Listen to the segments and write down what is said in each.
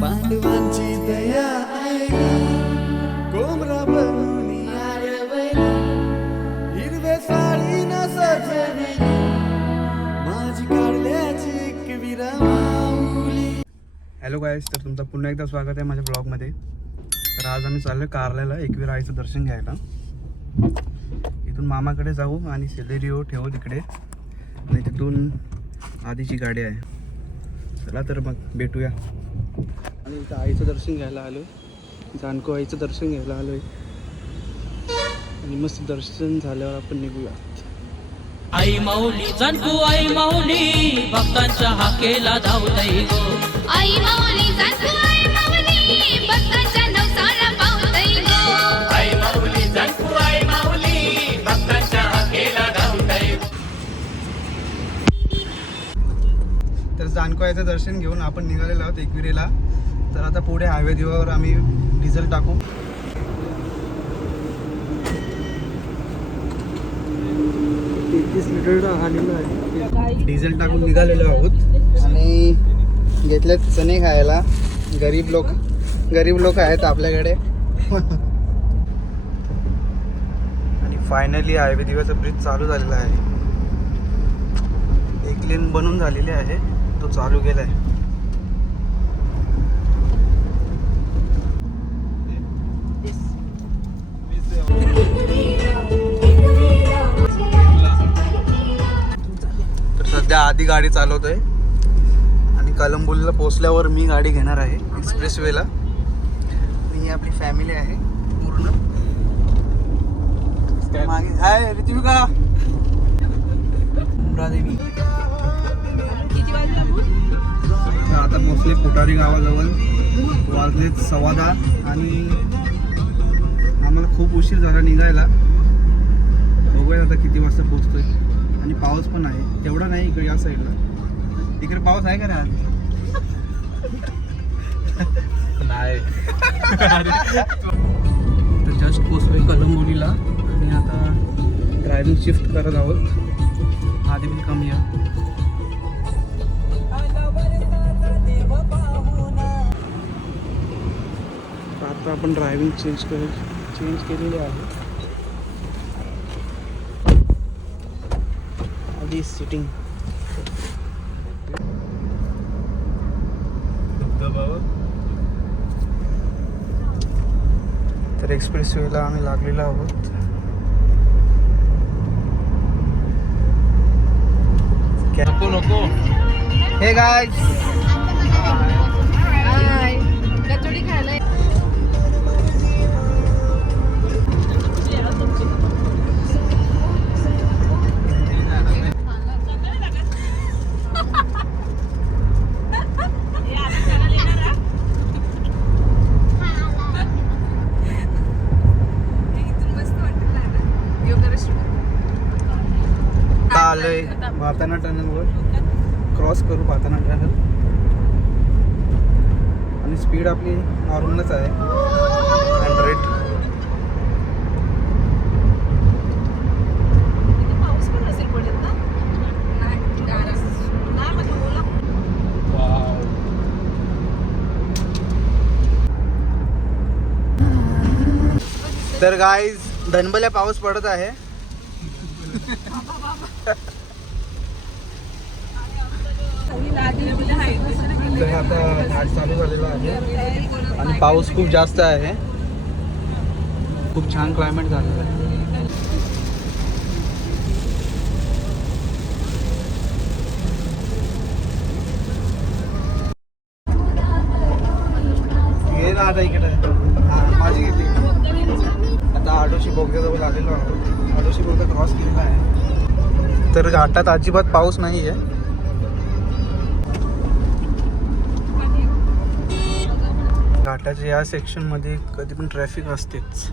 पांडवांची दया कोमरा बनून आरवली हिरवे साडी न सजवली माझी काढल्याची एक विरमावली. हॅलो गाईस, तर तुमचं पुन्हा एकदा स्वागत आहे माझ्या ब्लॉगमध्ये. तर आज आम्ही चाललो कारल्याला एकवीर आईचं दर्शन घ्यायला. इथून मामाकडे जाऊ आणि सेलेरिओ ठेवू तिकडे आणि तिथून आधीची गाडी आहे. चला तर मग भेटूया. आणि इथं आईचं दर्शन घ्यायला आलो आहे, जानको आईचं दर्शन घ्यायला आलो आहे आणि मस्त दर्शन झाल्यावर आपण निघूया. आई माऊली जानकू आई माऊली भक्तांच्या हाकेला धावतई गो. आई माऊली जानकू आई माऊली भक्तांच्या नवसाला पावतई गो. आई माऊली जानकू आई माऊली भक्तांच्या हाकेला धावतई गो. तर जानको आईचं दर्शन घेऊन आपण निघालेलो आहोत एकविरेला. तर आता पुढे हायवे दिवावर आम्ही डिझेल टाकू. 33 लिटर आलेलं आहे. डिझेल टाकून निघालेलो आहोत आणि घेतलेत चणे खायला. गरीब लोक आहेत आपल्याकडे. आणि फायनली हायवे दिवाचा ब्रिज चालू झालेला आहे. एक लेन बनून झालेली आहे, तो चालू केला आहे. तर सध्या आधी गाडी चालवतोय आणि कलंबुलीला पोहोचल्यावर मी गाडी घेणार आहे एक्सप्रेस वेला. ही आपली फॅमिली आहे पूर्ण. मागे हाय ऋतिविका, उमरादेवी. आता पोहोचले कोटारी गावाजवळ. वाजलेत 10:15 आणि आम्हाला खूप उशीर झाला निघायला. बघूया आता किती वाजता पोहोचतोय. आणि पाऊस पण आहे, तेवढा नाही इकडे या साईडला. इकडे पाऊस आहे का रे आज? नाही. तर जस्ट पोहोचलोय कलंबोलीला आणि आता ड्रायव्हिंग शिफ्ट करत आहोत. आधी पण कमी आहे. आता आपण ड्रायव्हिंग चेंज केलेली आहे. आधी सिटिंग. तर एक्सप्रेस वेला आम्ही लागलेलो आहोत. नको हे गाईज, कचोडी खायला. आलोय भाताना टनलवर. क्रॉस करू भाताना टनल आणि स्पीड आपली नॉर्मलच आहे 100. पाऊस पण नसेल पडत ना. तर गाईज धनबल्या पाऊस पडत आहे. तर आता घाट चालू झालेला आहे आणि पाऊस खूप जास्त आहे. खूप छान क्लायमेट झालेलं आहे. घे ना आता इकडे. हां माझी घेतली. आता आडोशी बोगद्याजवळ आलेलो आहोत. आडोशी बोगदा क्रॉस केलेला आहे. तर घाटात अजिबात पाऊस नाही आहे. घाटाच्या या सेक्शनमध्ये कधी पण ट्रॅफिक असतेच,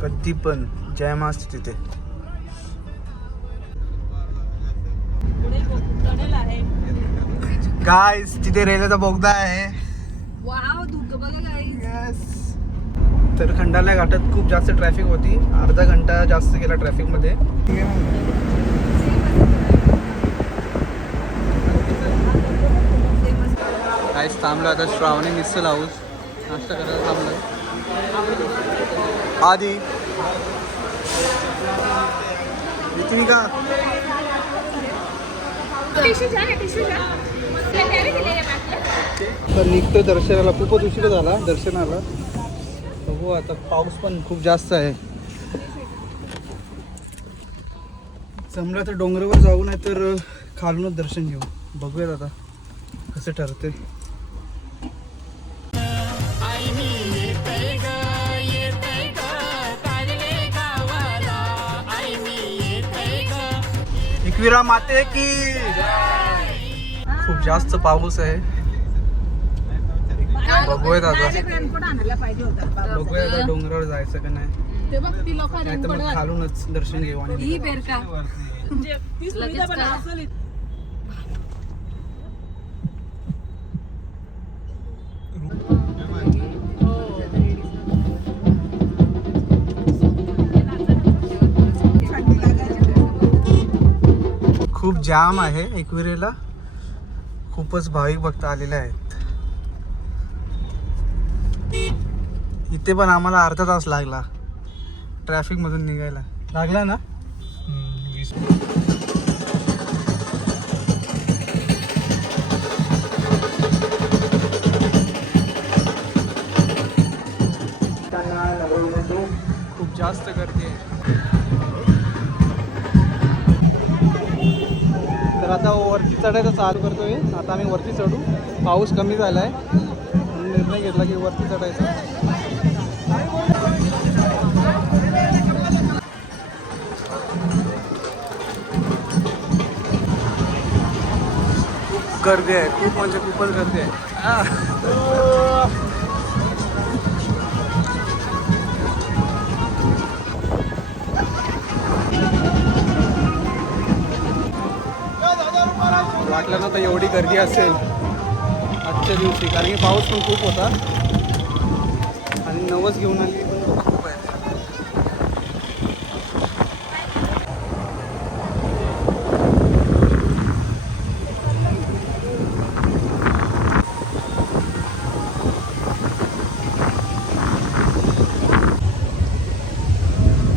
कधी पण जॅम असते तिथे. गाईस तिथे रेल्वेचा बोगदा आहे. वाव, धुकं बघा गाईस. तर खंडाला घाटात खूप जास्त ट्रॅफिक होती. अर्धा घंटा जास्त गेला ट्रॅफिकमध्ये. गाईस थांबलो आता श्रावणी मिसल हाऊस नाश्ता करायला थांबलो आधी इतनी का तर निघतोय दर्शनाला. खूपच उशीर झाला दर्शनाला. हो आता पाऊस पण खूप जास्त आहे. जमलं तर डोंगरावर जाऊ नाही तर खालूनच दर्शन घेऊ. बघूयात आता कसं ठरते. एकविरा माते की खूप जास्त पाऊस आहे. बघूयात आता डोंगरावर जायचं का नाही तर मग खालूनच दर्शन घेऊ. आणि खूप जाम आहे एकविरेला. खूपच भाविक भक्त आलेले आहेत. इथे पण आम्हाला अर्धा तास लागला ट्रॅफिक मधून निघायला. लागला ना. खूप जास्त गर्दी आहे. तर आता वरती चढायचं चालू करतोय. आता आम्ही वरती चढू. पाऊस कमी झाला आहे. निर्णय घेतला की वरती चढायचं. खूप गर्दी आहे. खूप म्हणजे खूपच गर्दी आहे. वाटलं ना तर एवढी गर्दी असेल आजच्या दिवशी, कारण की पाऊस पण खूप होता आणि नवस घेऊन आली पण लोक खूप आहेत.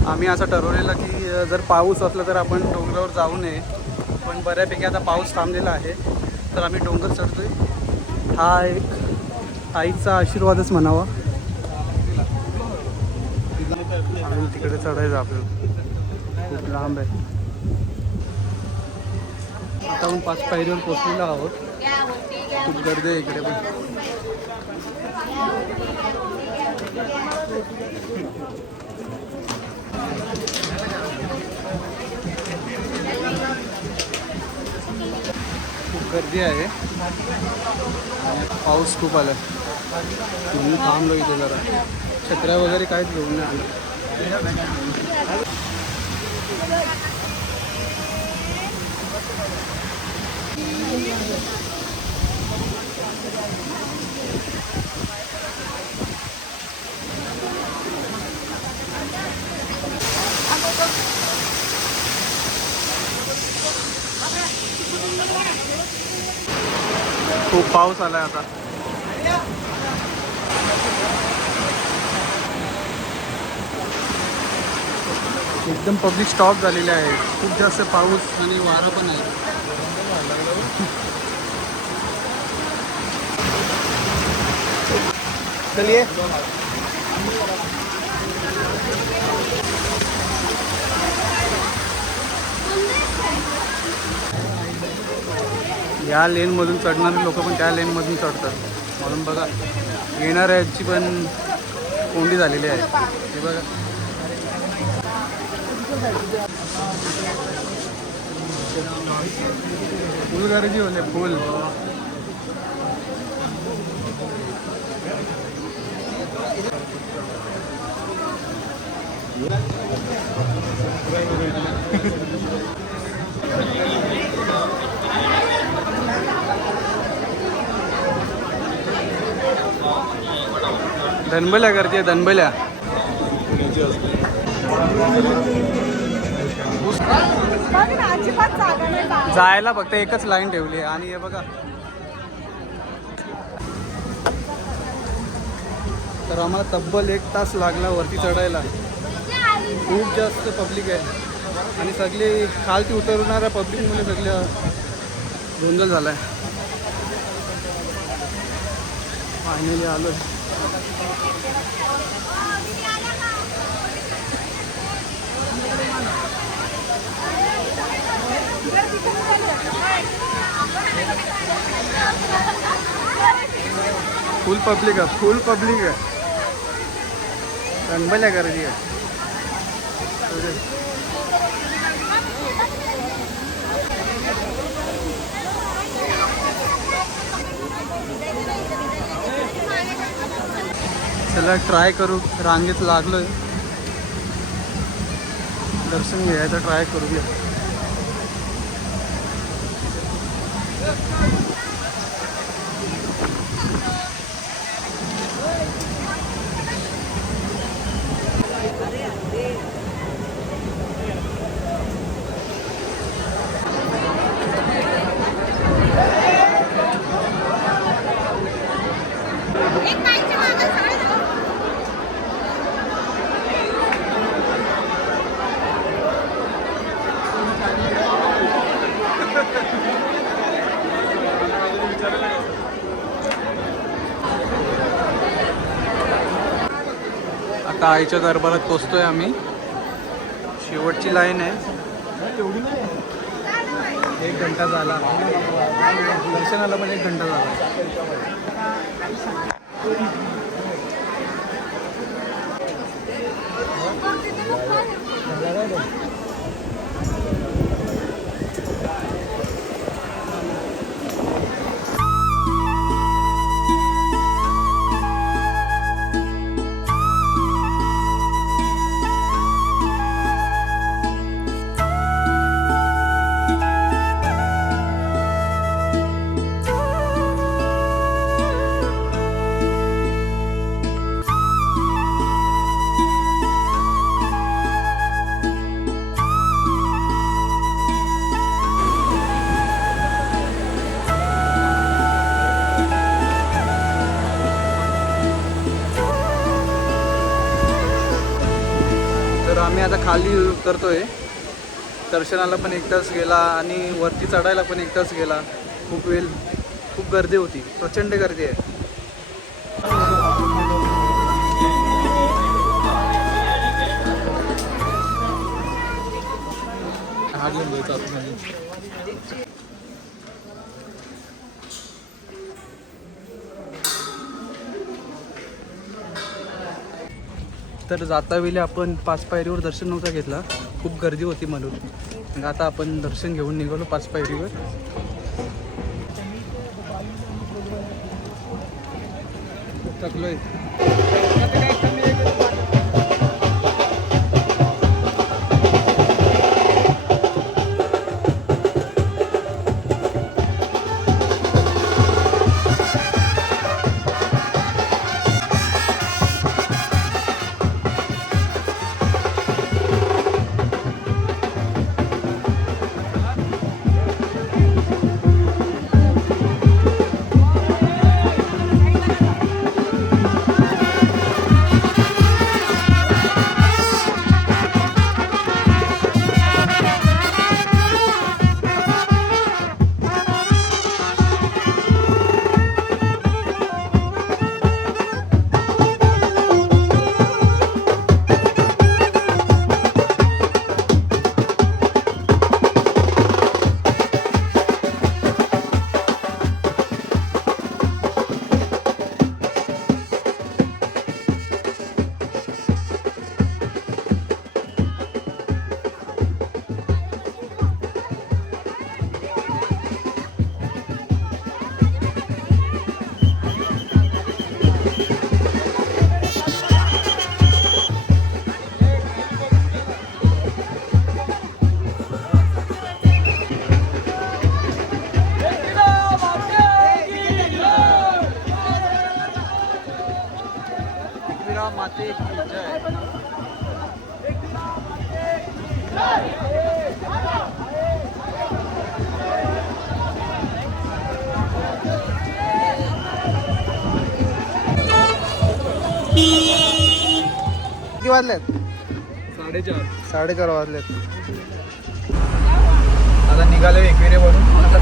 आम्ही असं ठरवलेलं की जर पाऊस असला तर आपण डोंगरावर जाऊ नये, पण बऱ्यापैकी आता पाऊस थांबलेला आहे तर आम्ही डोंगर चढतोय. हा एक आईचा आशीर्वादच म्हणावा. अजून तिकडे चढायचं आपल्याला. खूप लांब आहे. आता आपण 5 पायरीवर पोचलेलो आहोत. खूप गर्दी आहे इकडे पण. खूप गर्दी आहे. पाऊस खूप आला म्हणून थांबलो इथे जरा. छत्र्या वगैरे काहीच घेऊन नाही आलं. खूप पाऊस आलाय आता. एकदम पब्लिक स्टॉप झालेले आहे. खूप जास्त पाऊस आणि वारा पण आहे. चलिए या लेनमधून चढणारे लोक पण त्या लेनमधून चढतात. म्हणून बघा येणाऱ्याची पण कोंडी झालेली आहे. हे बघा फुल गर्दी होते. फुल धनबल्या गर्दी आहे. धनबल्या जायला फक्त एकच लाईन ठेवली आहे. आणि हे बघा तर आम्हाला तब्बल 1 तास लागला वरती चढायला. खूप जास्त पब्लिक आहे आणि सगळे खालती उतरणाऱ्या पब्लिकमुळे सगळे गोंधळ झाला आहे. फायनली आलो आहे. फुल पब्लिक आहे. रणबल्या गर्दी आहे. चला ट्राय करू. रांगेत लागलोय, दर्शन घ्यायचं ट्राय करूया. आता आईच्या दरबारात पोचतोय आम्ही. शेवटची लाईन आहे. 1 घंटा झाला. दर्शनाला पण 1 घंटा झाला. तर आम्ही आता खाली उतरतोय. दर्शनाला पण 1 तास गेला आणि वरती चढायला पण 1 तास गेला. खूप गर्दी होती. प्रचंड गर्दी आहे. तर जाता वेळी आपण 5 पायरीवर दर्शन नव्हता घेतला. खूप गर्दी होती म्हणून. मग आता आपण दर्शन घेऊन निघालो 5 पायरीवर. खूप थकलोय. माते की जय. किती वाजलेत? 4:30. 4:30 वाजलेत. आता निघाले एकविरेवरून. आता